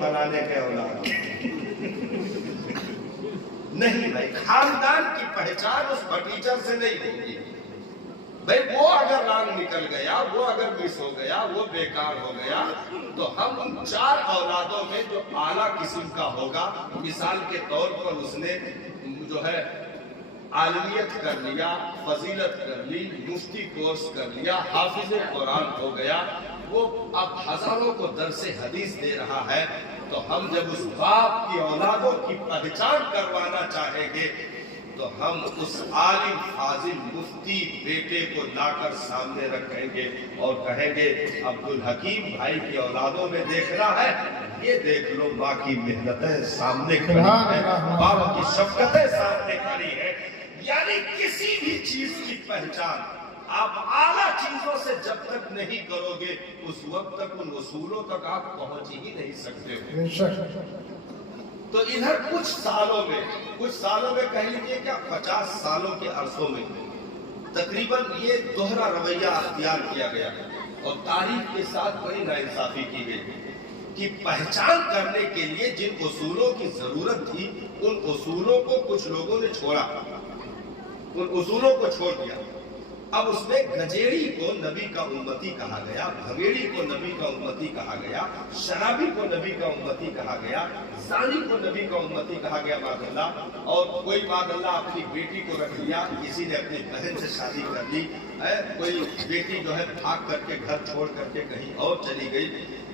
फलाने के औलाद। नहीं भाई, खानदान की पहचान उस फटीचर से नहीं होगी भाई। वो अगर रंग निकल गया, वो अगर मिस हो गया, वो बेकार हो गया, तो हम उन 4 औलादों में जो आला किस्म का होगा, मिसाल के तौर पर उसने जो है आलमियत कर लिया, फजीलत कर ली, मुफ्ती कोर्स कर लिया, हाफिज कुरान हो गया, वो अब हजारों को दरसे हदीस दे रहा है, तो हम जब उस बाप की औलादों की पहचान करवाना चाहेंगे तो हम उस आलिम फाजिल मुफ्ती बेटे को लाकर सामने रखेंगे और कहेंगे अब्दुल हकीम भाई की औलादों में देखना है, ये देख लो माँ की मेहनतें सामने खड़ी है, बाप की शफकतें सामने खड़ी है। यानी किसी भी चीज की पहचान आप आला चीजों से जब तक नहीं करोगे, उस वक्त तक उन उसूलों तक आप पहुंच ही नहीं सकते हो। तो इधर कुछ सालों में कह लीजिए क्या 50 सालों के अरसों में तकरीबन ये दोहरा रवैया अख्तियार किया गया और तारीख के साथ बड़ी नाइंसाफी की गई कि पहचान करने के लिए जिन उसूलों की जरूरत थी, उन उसूलों को कुछ लोगों ने छोड़ा, उन उसूलों को छोड़ दिया। अब उसमें गजेड़ी को नबी का उम्मती कहा गया, भगेड़ी को नबी का उम्मती कहा गया, शराबी को नबी का उम्मती कहा गया, जानी को नबी का उम्मती कहा गया मादअल्लाह, और कोई मादअल्लाह अपनी बेटी को रख लिया, किसी ने अपनी बहन से शादी कर ली है, कोई बेटी जो है भाग करके घर छोड़ करके कहीं और चली गई।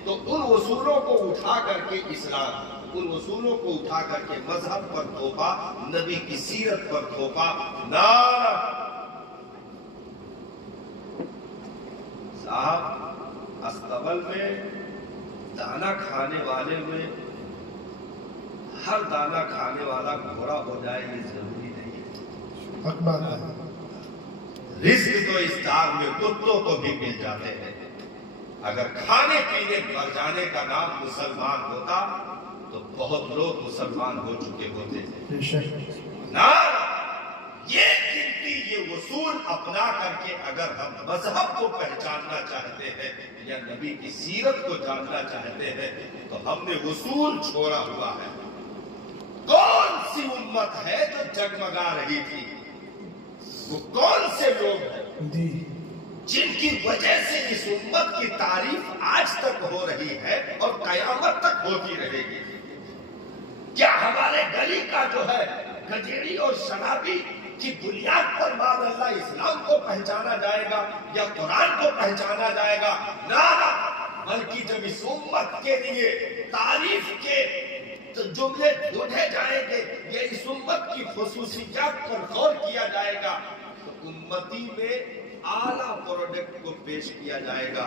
तो उन उसूलों को उठा करके इस्लाम, उन उसूलों को उठा करके मजहब पर थोपा, नबी की सीरत पर थोपा। ना साहब, अस्तबल में दाना खाने वाले में हर दाना खाने वाला घोड़ा हो जाए ये जरूरी नहीं है। रिस्क तो इस दार में कुत्तों को भी मिल जाते हैं। अगर खाने पीने मर जाने का नाम मुसलमान होता तो बहुत लोग मुसलमान हो चुके होते ना। ये गिनती, ये उसूल अपना करके अगर हम मजहब को पहचानना चाहते हैं या नबी की सीरत को जानना चाहते हैं तो हमने उसूल छोड़ा हुआ है। कौन सी उम्मत है जो जगमगा रही थी? वो कौन से लोग हैं जिनकी वजह से इस उम्मत की तारीफ आज तक हो रही है और कयामत तक होती रहेगी? क्या हमारे गली का जो है गजेड़ी और शराबी की बुनियाद पर मादअल्लाह इस्लाम को पहचाना जाएगा या कुरान को पहचाना जाएगा? ना, बल्कि जब इस उम्मत के लिए तारीफ के तो जुमले ढूंढे जाएंगे या इस उम्मत की खुसूसियात पर गौर किया जाएगा तो उम्मती में आला प्रोडक्ट को पेश किया जाएगा।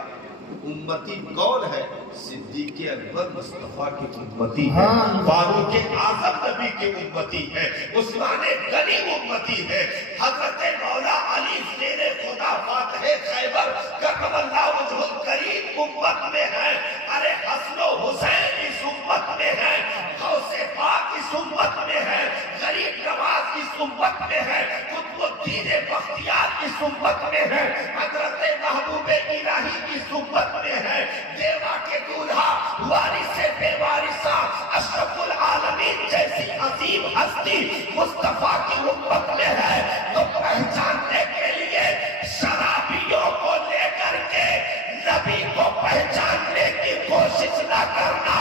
उम्मती कौन है? सिद्दीक़ अकबर मुस्तफा की उम्मती है, फारूक आज़म नबी की उम्मती है, उस्मान गनी उम्मती है, हजरत मौला अली शेर खुदा फातह खैबर करमल्लाहु वजहुल करीम उम्मत में है। अरे हसन हुसैन इस उम्मत में है, गौसे पाक इस उम्मत में है, गरीब नवाज इस उम्मत में है, कुतुबुद्दीन बख्तियार इस उम्मत में है, हजरत महबूब इलाही इस उम्मत में है, देवा के दूल्हा वारिस बेवारिसा अशरफुल आलमीन जैसी अजीम हस्ती मुस्तफा की उम्मत में है। तो पहचानने के लिए शराबियों को लेकर के नबी को पहचानने की कोशिश न करना,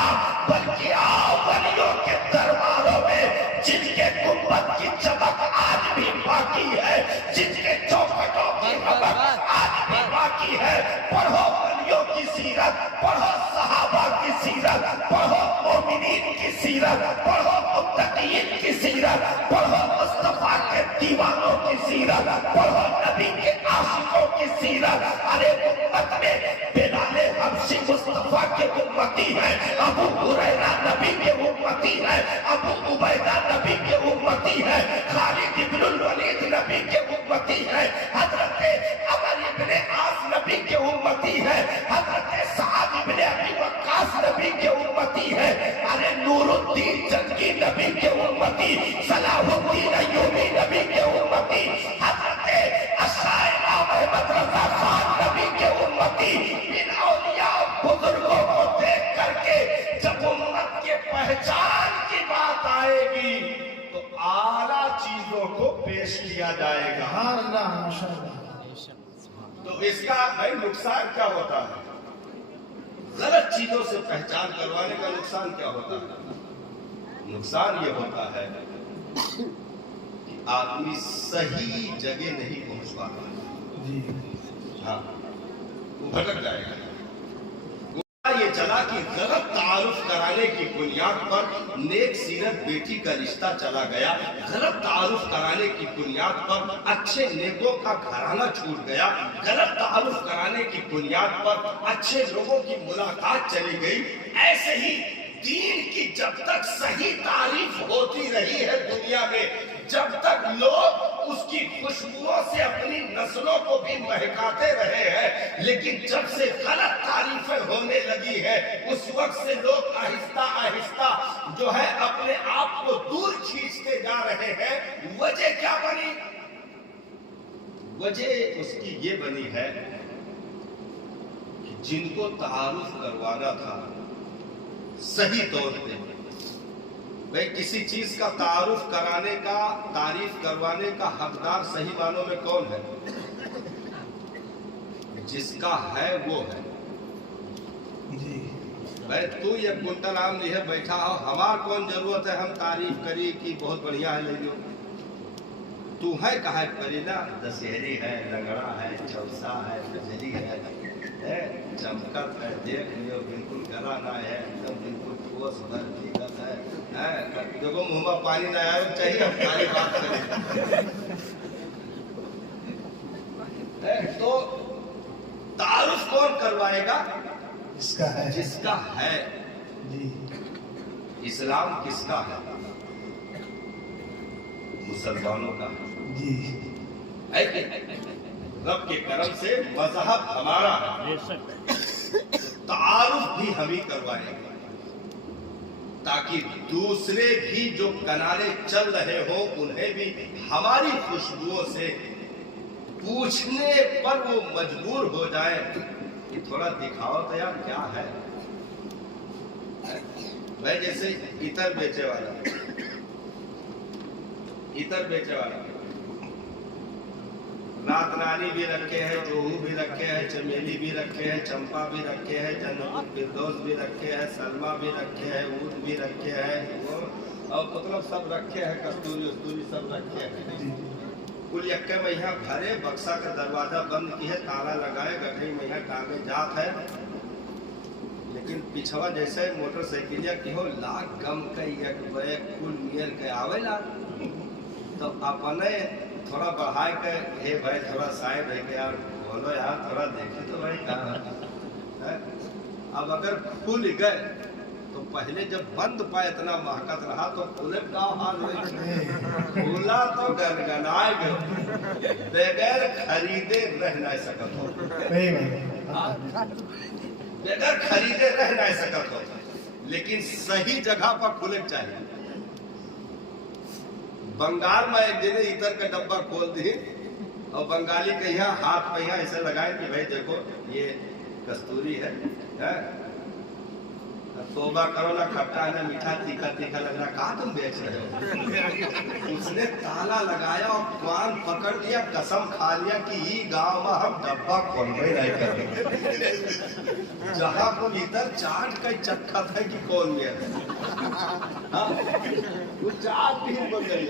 बल्कि आओ वलियों के दरबारों में जिनके गुंबद की चमक आज भी बाकी है, जिनके चौखटों की रमक आज भी बाकी है। पढ़ो वलियों की सीरत, पढ़ो सहाबा की सीरत, पढ़ो मोमिनीन की सीरत, पढ़ो मुत्तकीन की सीरत, पढ़ो मुस्तफा के दीवानों की सीरत, पढ़ो नबी के आशिकों की सीरत। अरे उम्मत में बिलाल हबशी मुस्तफा के उम्मती है, अबू हुरैरा नबी के उम्मती है, अबू उबैदा नबी के उम्मती है, खालिद इब्नुल वलीद नबी के उम्मती है, हजरत अमर इब्ने आस नबी के उम्मती है, हजरत साद इब्ने अबी वक्कास नबी के उम्मती है। अरे नूरुद्दीन जंगी नबी के उम्मती, सलाहुद्दीन अय्यूबी नबी के उम्मती, हजरत अशाइरा अहमद रजा खान नबी के उम्मती। इन औलिया बुजुर्गों को देख करके जब उम्मत इसका भाई नुकसान क्या होता है? गलत चीजों से पहचान करवाने का नुकसान क्या होता है? नुकसान ये होता है कि आदमी सही जगह नहीं पहुंच पाता। हाँ, वो भटक जाएगा। ये चला कि गलत तारुफ कराने की बुनियाद पर नेक सीरत बेटी का रिश्ता चला गया। गलत तारुफ कराने की बुनियाद पर अच्छे नेकों का घराना छूट गया। गलत तारुफ कराने की बुनियाद पर अच्छे लोगों की मुलाकात चली गई। ऐसे ही दीन की जब तक सही तारीफ होती रही है दुनिया में, जब तक लोग उसकी खुशबुओं से अपनी नस्लों को भी महकाते रहे हैं, लेकिन जब से गलत तारीफें होने लगी है, उस वक्त से लोग आहिस्ता आहिस्ता जो है अपने आप को दूर खींचते जा रहे हैं। वजह क्या बनी? वजह उसकी ये बनी है कि जिनको तारुफ करवाना था सही तौर पे, भाई किसी चीज का तारुफ कराने का, तारीफ करवाने का हकदार सही मानों में कौन है? जिसका है वो है। भाई तू ये कुंटल आम लिए बैठा हो, हमार कौन जरूरत है हम तारीफ करी कि बहुत बढ़िया है ले लो। तू है कहा करी ना, दशहरी है, लंगड़ा है, चौसा है, गजरी है, चमकत है, देख लियो बिल्कुल गला ना है, एकदम बिल्कुल ठोस भर भीगत है। देखो मुंह में पानी ना आए चाहिए, हम सारी बात करें। तो तारुफ कौन करवाएगा? जिसका है। जिसका है जी। इस्लाम किसका है? मुसलमानों का जी। रब के करम से मजहब हमारा है, तारुफ भी हम ही करवाएंगे ताकि दूसरे भी जो किनारे चल रहे हो उन्हें भी हमारी खुशबुओं से पूछने पर वो मजबूर हो जाए कि थोड़ा दिखाओ तो यार क्या है। भाई जैसे इतर बेचे वाला, रातरानी भी रखे हैं, जोहू भी रखे हैं, चमेली भी रखे हैं, चंपा भी रखे हैं, जन्नतुल फिरदौस भी रखे हैं, सलमा भी रखे हैं, ऊद भी रखे हैं, और मतलब सब रखे हैं, कस्तूरी उस्तूरी सब रखे हैं। कुल यक्के मैया भरे, बक्सा का दरवाजा बंद की है, ताला लगाए, गठरी मैया टांगे जात है। लेकिन पिछवा जैसे मोटरसाइकिलिया की हो लाख गम का एक बैग कुल नियर के आवेला, तो अपने थोड़ा बढ़ाए के हे भाई थोड़ा साइड है यार, बोलो यार थोड़ा देखे तो भाई कहाँ है। अब अगर खुल गए तो पहले जब बंद पाए इतना महकत रहा तो खुले का हाल खुला तो गनगनाए गए, बगैर खरीदे रह नहीं सकत हो, बगैर खरीदे रह नहीं सकत हो। लेकिन सही जगह पर खुले चाहिए। बंगाल में एक दिन इतर का डब्बा खोल दी और बंगाली के यहाँ हाथ पे यहाँ ऐसे लगाए कि भाई देखो ये कस्तूरी है, तोबा करो ना, खट्टा है ना मीठा, तीखा तीखा लग रहा, कहाँ तुम बेच रहे हो? उसने ताला लगाया और कान पकड़ लिया, कसम खा लिया कि ये गांव में हम डब्बा खोलबे नहीं करेंगे। जहाँ को भीतर चाट का चक्का था कि कौन में वो चाट भी बन गई।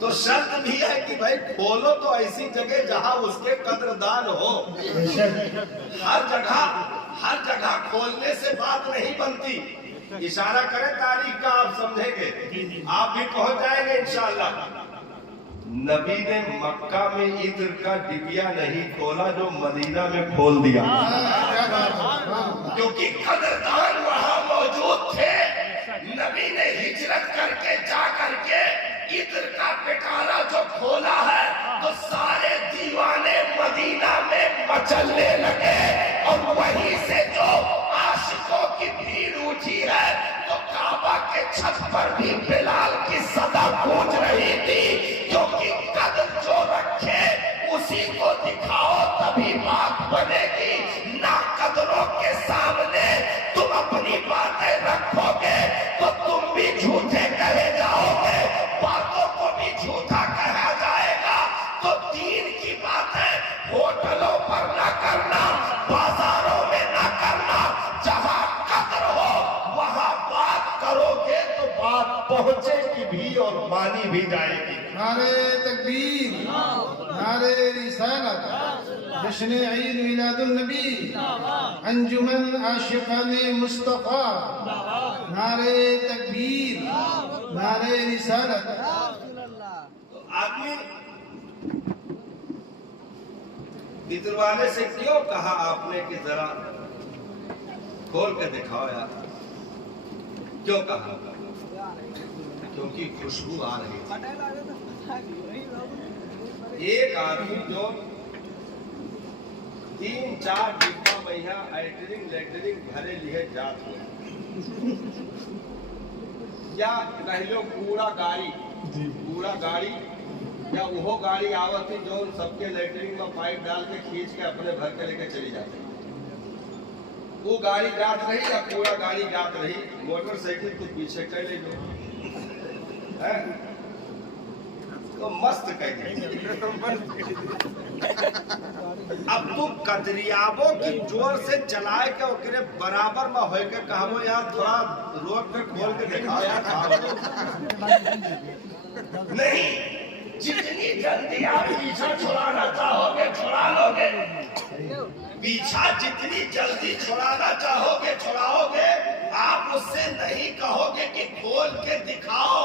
तो शर्त भी है कि भाई खोलो तो ऐसी जगह जहाँ उसके कदरदान हो। हर जगह खोलने से बात नहीं बनती। इशारा करें तारीख का, आप समझेंगे, आप भी पहुंच जाएंगे इंशाअल्लाह। नबी ने मक्का में इत्र का डिबिया नहीं खोला जो मदीना में खोल दिया, क्योंकि कदरदान वहां मौजूद थे। नबी ने हिजरत करके जा करके इत्र का पिटारा जो खोला है तो सारे दीवाने मदीना में मचलने लगे, और वहीं से जो आशिकों की भीड़ उठी है तो काबा के छत पर भी बिलाल की सदा गूंज रही थी, क्योंकि कदर जो रखे उसी को दिखाओ तभी बात बनेगी। ना कदरों के सामने तुम अपनी बातें रखोगे तो तुम भी झूठे कहे जाओगे, बातों को भी झूठा कहा जाएगा। तो दीन की बातें होटल पहुंचे की भी और मानी भी जाएगी। नारे तकबीर, नारे रिसालत, जश्न ईद मिलादुन नबी, अंजुमन आशिकाने मुस्तफा, नारे तकबीर, नारे रिसालत। तो आदमी पितरवाले से क्यों कहा आपने कि जरा खोल के दिखाओ यार, क्यों कहा? क्योंकि खुशबू आ रही थी। एक आदमी जो 3-4 डिब्बा महीना एल्टरिंग लेटरिंग घरे लिए जात हुए, या कह लो कूड़ा गाड़ी या वो गाड़ी आवत थी जो सबके लेटरिंग में पाइप डाल के खींच के अपने भर के लेके चली जाती। वो गाड़ी जात रही या कूड़ा गाड़ी जात रही, मोटरसाइकिल तो पीछे कर ले लो है? तो मस्त कह अब तू कदरियाबो की जोर से चलाए के ओकरे बराबर में होए के कहबो यार थोड़ा रोड पे खोल के दिखाओ यार। नहीं, जितनी जल्दी आप पीछा छुड़ाना चाहोगे छुड़ा लोगे, पीछा जितनी जल्दी छुड़ाना चाहोगे छुड़ाओगे। आप उससे नहीं कहोगे कि खोल के दिखाओ,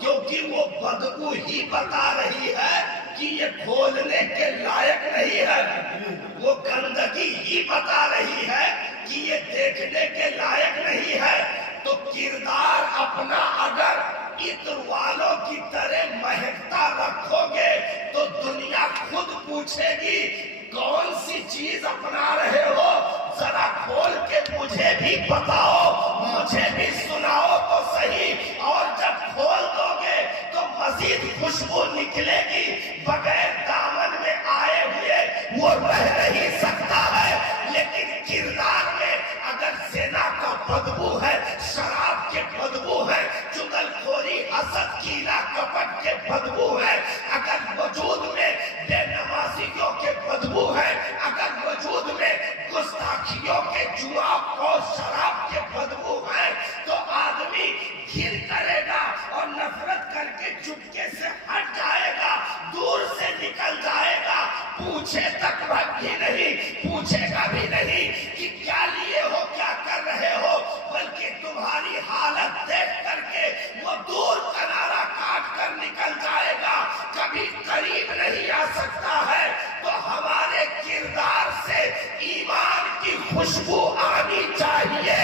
क्योंकि वो बदबू ही बता रही है कि ये खोलने के लायक नहीं है। वो गंदगी ही बता रही है कि ये देखने के लायक नहीं है। तो किरदार अपना अगर इत्र वालों की तरह महकता रखोगे तो दुनिया खुद पूछेगी कौन सी चीज अपना रहे हो, जरा खोल के मुझे भी बताओ, मुझे भी सुनाओ तो सही। और जब खोल दोगे तो मजीद खुशबू निकलेगी, बगैर दामन में आए हुए वो रह नहीं सकता है। लेकिन किरदार में अगर ज़िना का बदबू है, शराब के बदबू है, चुगलखोरी हसद कीला कपट के बदबू है, अगर वजूद में बेनमाजियों के बदबू है, अगर वजूद में गुस्ताखियों के जुआ और शराब के बदबू है, तो आदमी घिन करेगा और नफरत करके चुपके से हट जाएगा, दूर से निकल जाएगा। पूछे तक भी नहीं, पूछेगा भी नहीं कि क्या लिए हो, क्या कर रहे हो, बल्कि तुम्हारी हालत देख करके वो दूर किनारा काट कर निकल जाएगा, कभी करीब नहीं आ सकता है। तो हमारे किरदार से ईमान की खुशबू आनी चाहिए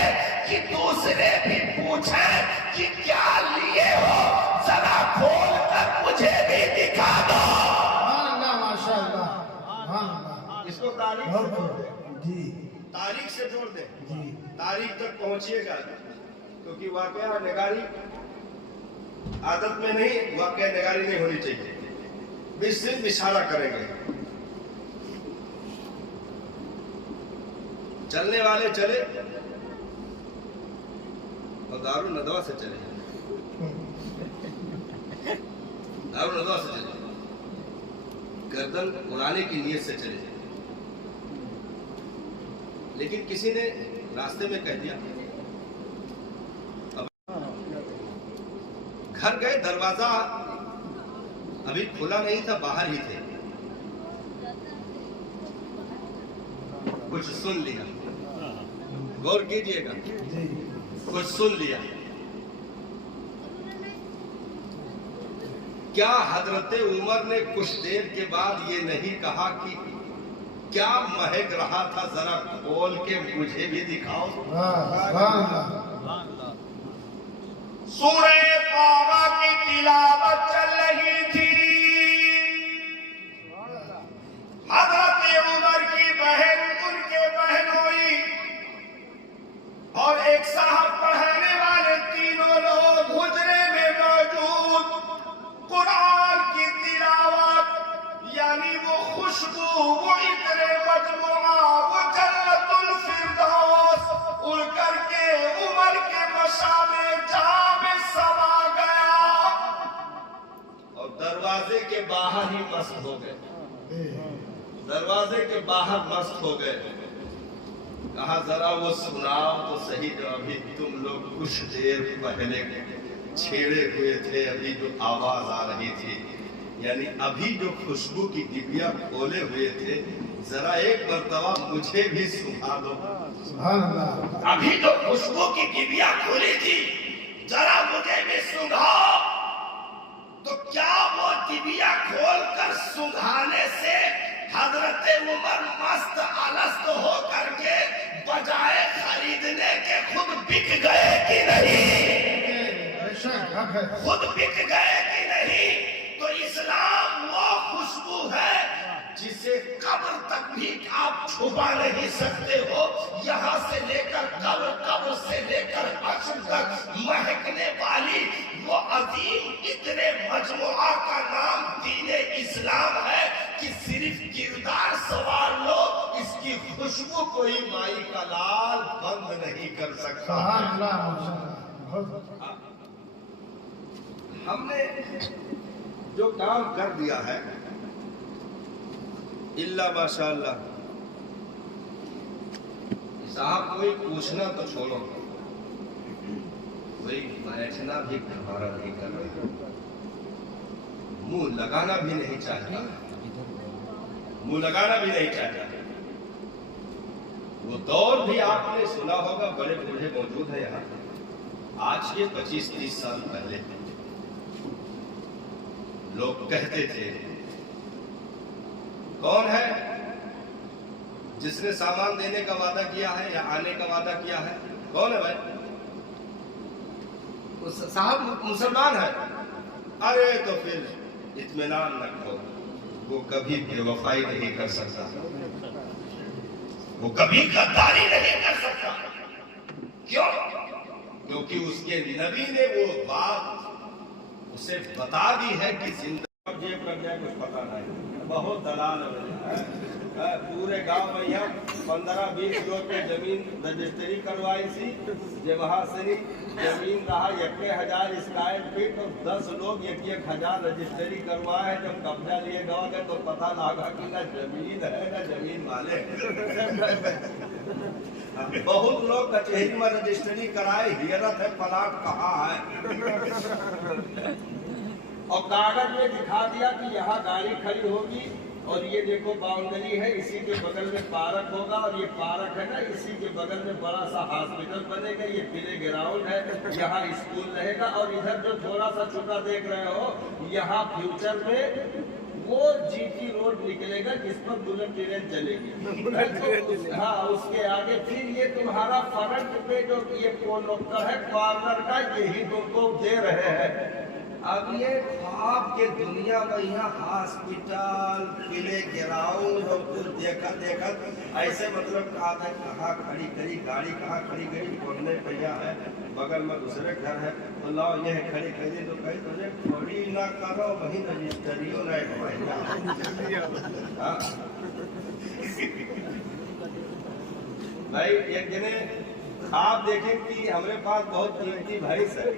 कि दूसरे भी पूछे कि क्या लिए हो, जरा खोल कर मुझे भी दिखा दो। माशाअल्लाह, इसको तारीख से जोड़ दे, जी तारीख से जोड़ दे, जी, तारीख तक पहुंचिएगा। क्योंकि वाकया नगारी आदत में नहीं, वाकया नगारी नहीं होनी चाहिए। सिर्फ इशारा करेंगे, चलने वाले चले और दारू नदवा से चले, दारू नदवा से चले, गर्दन उड़ाने की नीयत से चले। लेकिन किसी ने रास्ते में कह दिया, घर गए, दरवाजा अभी खुला नहीं था, बाहर ही थे, कुछ सुन लिया, गौर कीजिएगा, कुछ सुन लिया। क्या हजरत उमर ने कुछ देर के बाद ये नहीं कहा कि क्या महक रहा था, जरा खोल के मुझे भी दिखाओ। सूरह तौबा की तिलावत चल रही थी, हजरत उमर की बहन उनके बहनोई और एक साहब पढ़ाने वाले तीनों लोग हुजरे में मौजूद। कुरान की तिलावत यानी वो खुशबू, वो इतने मजमुआ, वो जन्नतुल फिरदौस उड़ करके उमर के मशामे जहां में समा गया और दरवाजे के बाहर ही मस्त हो गए, दरवाजे के बाहर मस्त हो गए। कहा जरा वो सुनाओ तो सही जो अभी तुम लोग कुछ देर पहले छेड़े हुए थे, अभी जो आवाज आ रही थी, यानी अभी जो खुशबू की डिबिया खोले हुए थे, जरा एक मर्तबा मुझे भी सुना दो। सुभान अल्लाह। अभी जो खुशबू की डिबिया खोली थी, जरा मुझे भी सुंघाओ। तो क्या वो डिबिया खोलकर सुंघाने से हजरत उमर मस्त अलस्त हो करके बजाय खरीदने के खुद बिक गए कि नहीं? बेशक हक है। खुद बिक गए कि नहीं? तो इस्लाम वो खुशबू है जिसे कब्र तक भी आप छुपा नहीं सकते हो। यहाँ से लेकर कब्र, कब्र से लेकर हश्र तक महकने वाली वो अजीम इतने मजमुआ का नाम दीन इस्लाम है कि सिर्फ किरदार सवार लो, इसकी खुशबू कोई माई का लाल बंद नहीं कर सकता। सुभान अल्लाह, माशाअल्लाह। बहुत हमने जो काम कर दिया है, इल्ला माशाअल्लाह, साहब कोई पूछना तो छोड़ो, कोई बैठना भी हमारा नहीं कर रहा, मुंह लगाना भी नहीं चाहता, मुंह लगाना भी नहीं चाहता। वो दौर भी आपने सुना होगा, बड़े बूढ़े मौजूद हैं यहाँ। आज के 25-30 साल पहले लोग कहते थे, कौन है जिसने सामान देने का वादा किया है या आने का वादा किया है? कौन है भाई? साहब मुसलमान है। अरे तो फिर इत्मीनान रखो, वो कभी बेवफाई नहीं कर सकता, वो कभी गद्दारी नहीं कर सकता। क्यों? क्योंकि उसके नबी ने वो बात उसे बता दी है कि जिंदा जेब कर जाए कुछ पता नहीं। बहुत दलाल है, पूरे गांव में यहाँ 15-20 लोग पे जमीन रजिस्ट्री करवाई थी, जब वहां से जमीन रहा 1000 स्क्वायर फीट, और 10 लोग 1-1000 रजिस्ट्री करवाए। जब कब्जा लिए गाँव गए तो पता लगा कि ना जमीन है ना जमीन वाले। बहुत लोग कचहरी में रजिस्ट्री कराए, हियरत है प्लाट कहाँ है, और कागज में दिखा दिया कि यहाँ गाड़ी खड़ी होगी, और ये देखो बाउंड्री है, इसी के बगल में पार्क होगा, और ये पार्क है ना, इसी के बगल में बड़ा सा हॉस्पिटल बनेगा, ये प्ले ग्राउंड है, यहाँ स्कूल रहेगा, और इधर जो थोड़ा सा छोटा देख रहे हो, यहाँ फ्यूचर में वो जीटी रोड निकलेगा जिस पर बुलेट ट्रेन चलेगी। हाँ, उसके आगे फिर ये तुम्हारा फ्रंट पे जो ये नुक्कड़ है कॉर्नर का, यही तुमको दे रहे हैं। अब ये ख्वाब के दुनिया में यहाँ हॉस्पिटल, प्ले ग्राउंड और कुछ देखा देखा ऐसे मतलब कहाँ खड़ी करी गाड़ी, कहाँ खड़ी करी, कोने पे है, बगल में दूसरे घर है, तो लाओ ये खड़ी करी, तो कहीं तुझे खड़ी ना करो, वही रजिस्ट्रियो नहीं। भाई एक जने ख्वाब देखे कि हमारे पास बहुत कीमती भैंस है।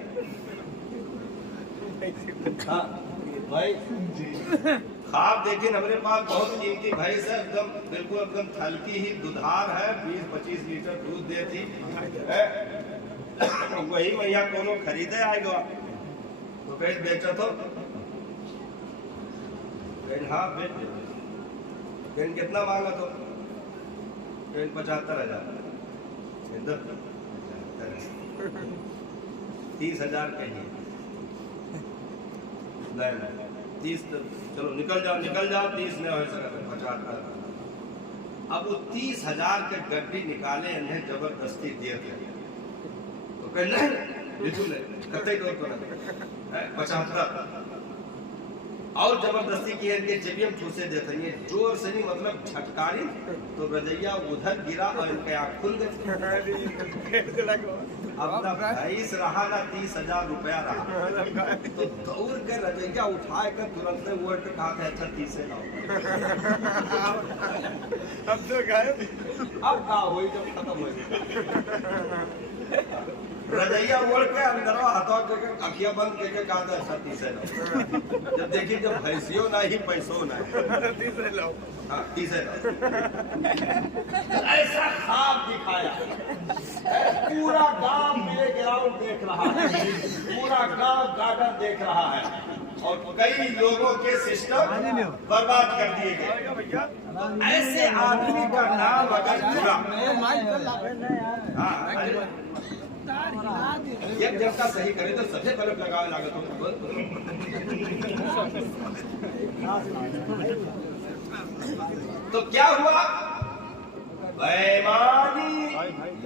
हाँ भाई, ख्वाब देखे हमारे पास बहुत कीमती भैंस है, एकदम बिल्कुल एकदम हल्की ही दुधार है, 20-25 लीटर दूध देती है। वही मैया कोनो खरीदे आएगा तो कहीं बेचा तो हाँ बेच, कितना मांगा तो 75,000, 30,000 कहिए, 30, चलो निकल जाओ 30 नहीं हो सका 75। अब वो 30,000 के गड्डी निकाले, इन्हें जबरदस्ती दे दिया, तो कहना बिल्कुल कतई तौर पर 75 और जबरदस्ती की है कि जब हम ठूसे देते हैं जोर से नहीं, मतलब झटकारी, तो रजैया उधर गिरा और इनके आँख खुल गए। अब ना भैंस रहा ना 30,000 रुपया रहा, तो दौड़ के रजैया उठाए कर तुरंत में वो कहा था अच्छा 30 से लाओ। अब तो गायब, अब कहा हुई जब खत्म हो रजैया ओढ़ के अंदर हाथों के अखियां बंद करके कहा था अच्छा 30 से लाओ। जब देखिए जब भैंसियों ना ही पैसों ना 30 से लाओ, हाँ 30 से लाओ, ऐसा ख्वाब दिखाया, पूरा गांव मिले ग्राउंड देख دیکھ رہا ہے, پورا گاؤں گارڈن دیکھ رہا ہے, اور کئی لوگوں کے سسٹم برباد کر دیے گئے. ایسے آدمی کا نام اگر برا, ایک جب کا صحیح کرے تو سب سے پہلے لگاوے لاگت تو کیا ہوا؟ بےمانی,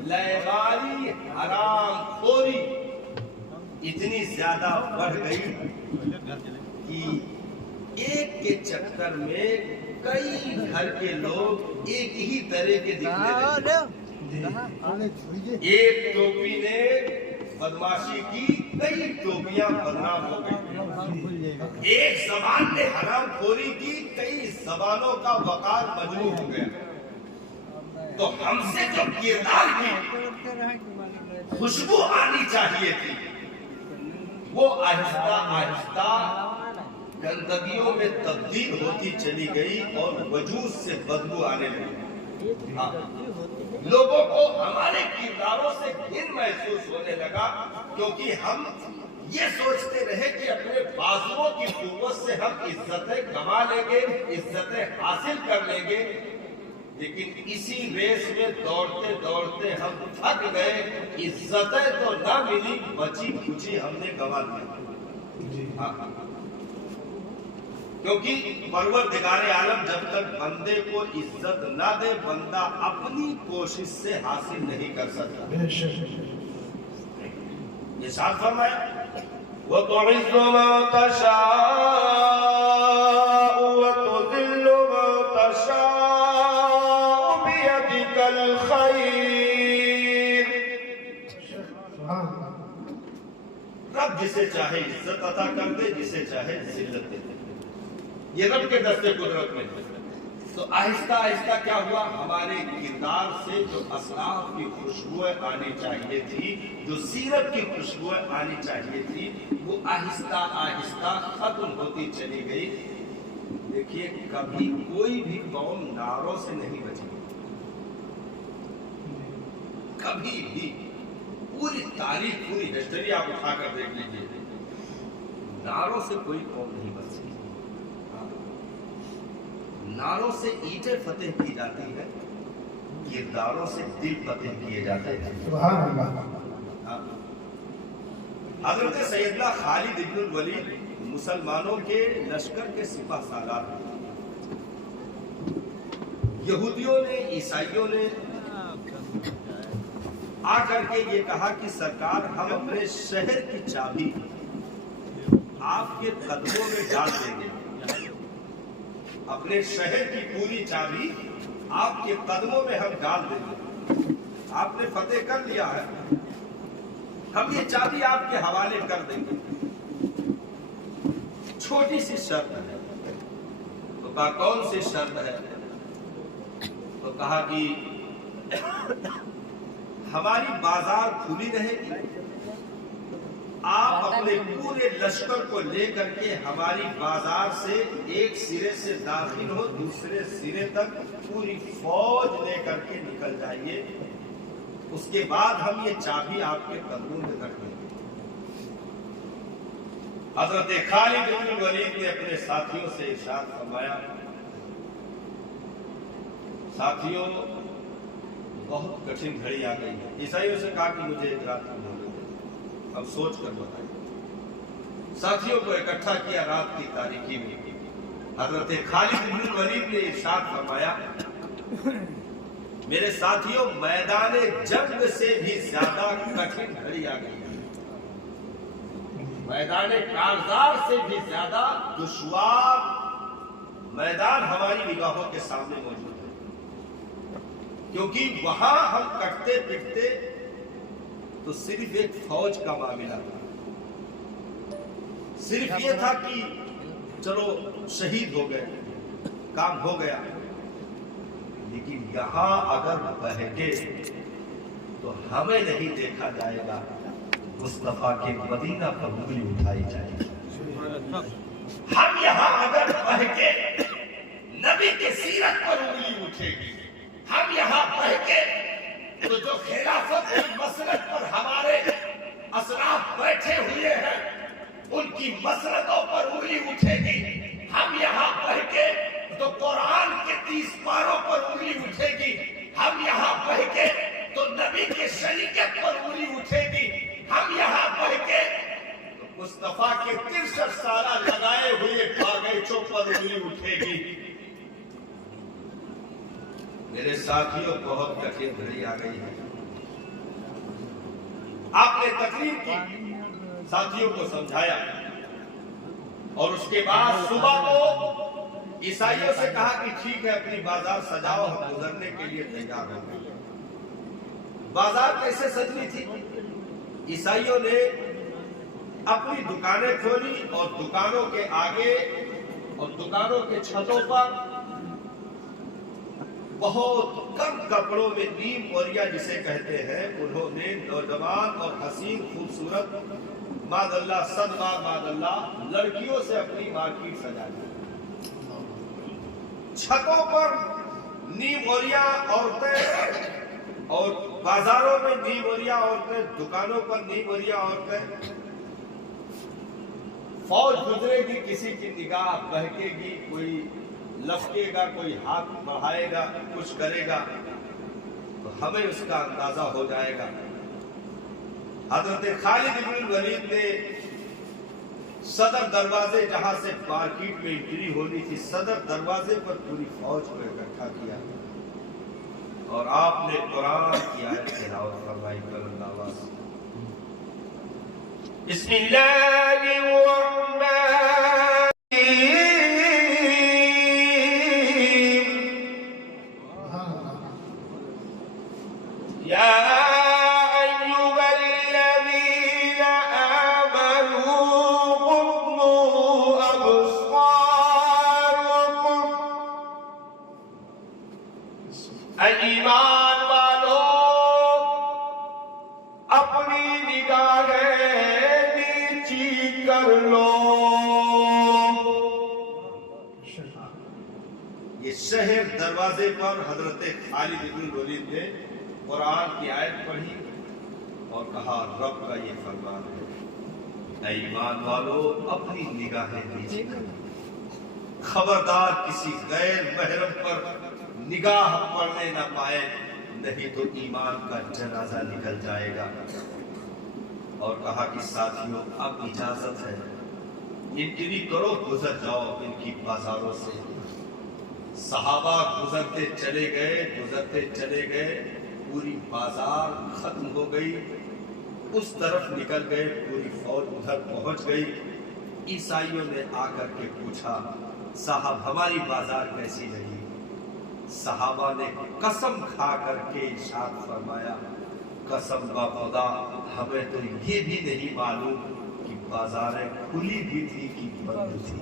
لیمانی, حرام خوری اتنی زیادہ بڑھ گئی کہ ایک کے چکر میں کئی گھر کے لوگ ایک ہی طرح کے دکھنے لگے. ایک ٹوپی نے بدماشی کی, کئی ٹوپیاں بدنام ہو گئی. ایک زبان نے حرام خوری کی, کئی زبانوں کا وقار مجروح ہو گیا. تو ہم سے جو کردار کی خوشبو آنی چاہیے تھی, وہ آہستہ آہستہ گندگیوں میں تبدیل ہوتی چلی گئی اور وجود سے بدبو آنے لگی. لوگوں کو ہمارے کرداروں سے گھن محسوس ہونے لگا, کیونکہ ہم یہ سوچتے رہے کہ اپنے بازوؤں کی قوت سے ہم عزتیں کما لیں گے, عزتیں حاصل کر لیں گے. لیکن اسی ریس میں دوڑتے دوڑتے ہم تھک گئے, عزتیں تو نہ ملی, بچی کچی ہم نے گنوا دیا. کیونکہ پروردگار عالم جب تک بندے کو عزت نہ دے, بندہ اپنی کوشش سے حاصل نہیں کر سکتا. ارشاد فرمایا وَتُعِزُّ مَن تَشَاءُ وَتُذِلُّ مَن تَشَاءُ بِيَدِكَ الْخَيْرُ. رب جسے چاہے عزت عطا کر دے, جسے چاہے ذلت دے دے. یہ رب کے دستے قدرت میں. تو آہستہ آہستہ کیا ہوا, ہمارے کردار سے جو اسلاف کی خوشبوئیں آنی چاہیے تھی, جو سیرت کی خوشبوئیں آنی چاہیے تھی, وہ آہستہ آہستہ ختم ہوتی چلی گئی. دیکھیے, کبھی کوئی بھی قوم نعروں سے نہیں بچی, کبھی بھی. پوری تاریخ, پوری ہسٹری آپ اٹھا کر دیکھ لیجیے, نعروں سے کوئی قوم نہیں بچی. نعروں سے اینٹیں فتح کی جاتی ہے, کرداروں سے دل فتح کیے جاتے ہیں. سبحان اللہ. حضرت سیدنا خالد ابن الولید مسلمانوں کے لشکر کے سپہ سالار. یہودیوں نے, عیسائیوں نے آ کر کے یہ کہا کہ سرکار, ہم اپنے شہر کی چابی آپ کے قدموں میں ڈال دیں گے. اپنے شہر کی پوری چابی آپ کے قدموں میں ہم ڈال دیں گے. آپ نے فتح کر لیا ہے, ہم یہ چابی آپ کے حوالے کر دیں گے. چھوٹی سی شرط ہے. تو کہا کون سی شرط ہے؟ تو کہا کہ ہماری بازار کھلی رہے گی, آپ اپنے پورے لشکر کو لے کر کے ہماری بازار سے ایک سرے سے داخل ہو, دوسرے سرے تک پوری فوج لے کر کے نکل جائیے. اس کے بعد ہم یہ چابی آپ کے قدموں میں رکھ دیں گے. حضرت خالد بن الولید نے اپنے ساتھیوں سے ارشاد فرمایا, ساتھیوں بہت کٹھن گھڑی آ گئی ہے. عیسائیوں سے کہا کہ مجھے ایک رات کی مہلت دیں, ہم سوچ کر بتائیں. ساتھیوں کو اکٹھا کیا رات کی تاریکی میں. حضرت خالد بن الولید نے ارشاد فرمایا, میرے ساتھیوں میدان جنگ سے بھی زیادہ کٹھن گھڑی آ گئی ہے. میدان کارزار سے بھی زیادہ دشوار میدان ہماری نگاہوں کے سامنے موجود ہے. کیونکہ وہاں ہم کٹتے پٹتے تو صرف ایک فوج کا معاملہ تھا. صرف یہ تھا کہ چلو شہید ہو گئے, کام ہو گیا. لیکن یہاں اگر بہکے تو ہمیں نہیں دیکھا جائے گا, مصطفیٰ کے مدینہ پر انگلی اٹھائی جائے گی. ہم یہاں اگر بہکے نبی کی سیرت پر انگلی اٹھے گی. ہم یہاں بہکے تو جو خلافت کی مسلک پر ہمارے اسلاف की मसरतों पर उंगली उठेगी। हम यहाँ पढ़ के तो कुरान के 30 पारों पर उंगली उठेगी। हम यहाँ पढ़ के तो नबी के शरीयत पर उंगली उठेगी। हम यहाँ पढ़ के तो मुस्तफा के 63 साल लगाए हुए बागीचों पर उंगली उठेगी। मेरे साथियों, बहुत कठिन घड़ी आ गई है। आपने तकरीर की, साथियों को समझाया, और उसके बाद सुबह को ईसाइयों से कहा कि ठीक है, अपनी बाजार सजाओ, हम गुजरने के लिए तैयार हो गए। बाजार कैसे सजनी थी? ईसाइयों ने अपनी दुकानें खोली और दुकानों के आगे और दुकानों के छतों पर बहुत कम कपड़ों में नीम ओरिया जिसे कहते हैं, उन्होंने नौजवान और हसीन खूबसूरत मादल्ला सदमा मादल्ला लड़कियों से अपनी मार्केट सजा दी। छतों पर नीम ओरिया औरतें और बाजारों में नीम ओरिया औरतें, दुकानों पर नीम ओरिया औरतें। फौज गुजरेगी, किसी की निगाह बहकेगी, कोई लपकेगा, कोई हाथ बढ़ाएगा, कुछ करेगा, तो हमें उसका अंदाजा हो जाएगा। हजरत खालिद इब्न वलीद ने सदर दरवाजे, जहां से मार्केट में एंट्री होनी थी, सदर दरवाजे पर पूरी फौज को इकट्ठा किया और आपने कुरान की आयत तिलावत फरमाई। ईमान वालों, अपनी निगाहें नीची कर लो। ये शहर दरवाजे पर हजरत खालिद इब्न वलीद ने कुरान की आयत पढ़ी और कहा, रब का ये फरमान है, ईमान वालों, अपनी निगाहें नीची कर लो। खबरदार किसी गैर महरम पर निगाह पड़ने न पाए, नहीं तो ईमान का जनाजा निकल जाएगा। और कहा कि साथियों, अब इजाजत है, एंट्री करो, गुजर जाओ इनकी बाजारों से। सहाबा गुजरते चले गए, पूरी बाजार खत्म हो गई, उस तरफ निकल गए, पूरी फौज उधर पहुंच गई। ईसाइयों ने आकर के पूछा, साहब हमारी बाजार कैसी लगी? सहाबा ने कसम खा करके इरशाद फरमाया, कसम बा खुदा, हमें तो ये भी नहीं मालूम कि बाजारें खुली भी थी कि बंद थी।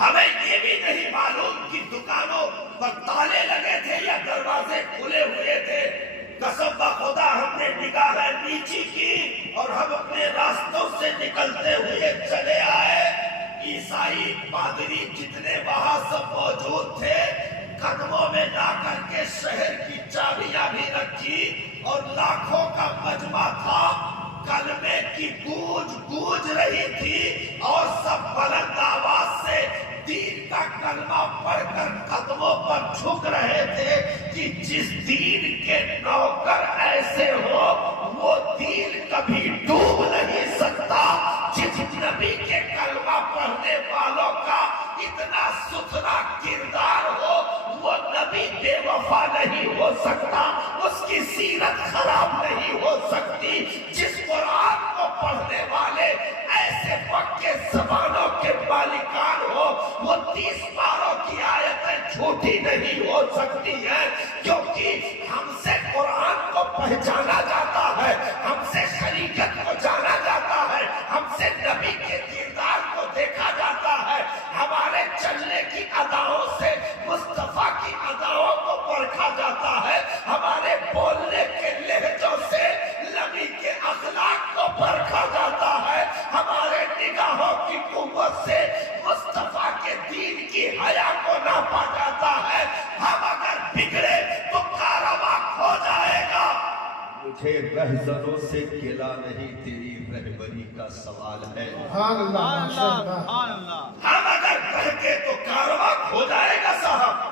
हमें ये भी नहीं मालूम कि दुकानों पर ताले लगे थे या दरवाजे खुले हुए थे। कसम बा खुदा, हमने निगाहें नीची की और हम अपने रास्तों से निकलते हुए चले आए। ईसाई पादरी जितने वहां सब मौजूद थे, कदमों में ला करके शहर की चाबियां भी रखी और लाखों का मजमा था। कलमे की गूंज रही थी और सब बुलंद आवाज से दीन का कलमा पढ़कर कदमों पर झुक रहे थे कि जिस दीन के नौकर ऐसे हो, वो दीन कभी डूब नहीं सकता। जिस नबी के कलमा पढ़ने वालों का इतना सुथरा किरदार हो, वो नबी बेवफा नहीं हो सकता, उसकी सीरत खराब नहीं हो सकती। जिस कुरान को पढ़ने वाले ऐसे पक्के ज़बानों के मालिकान हो, वो 30 पारों की आयतें झूठी नहीं हो सकती है, क्योंकि हमसे कुरान को पहचाना مجھے رہزنوں سے گلا نہیں، تیری رہبری کا سوال ہے۔ سبحان اللہ، ماشاء اللہ۔ ہم اگر بڑھ کے تو کاروبار ہو جائے گا صاحب،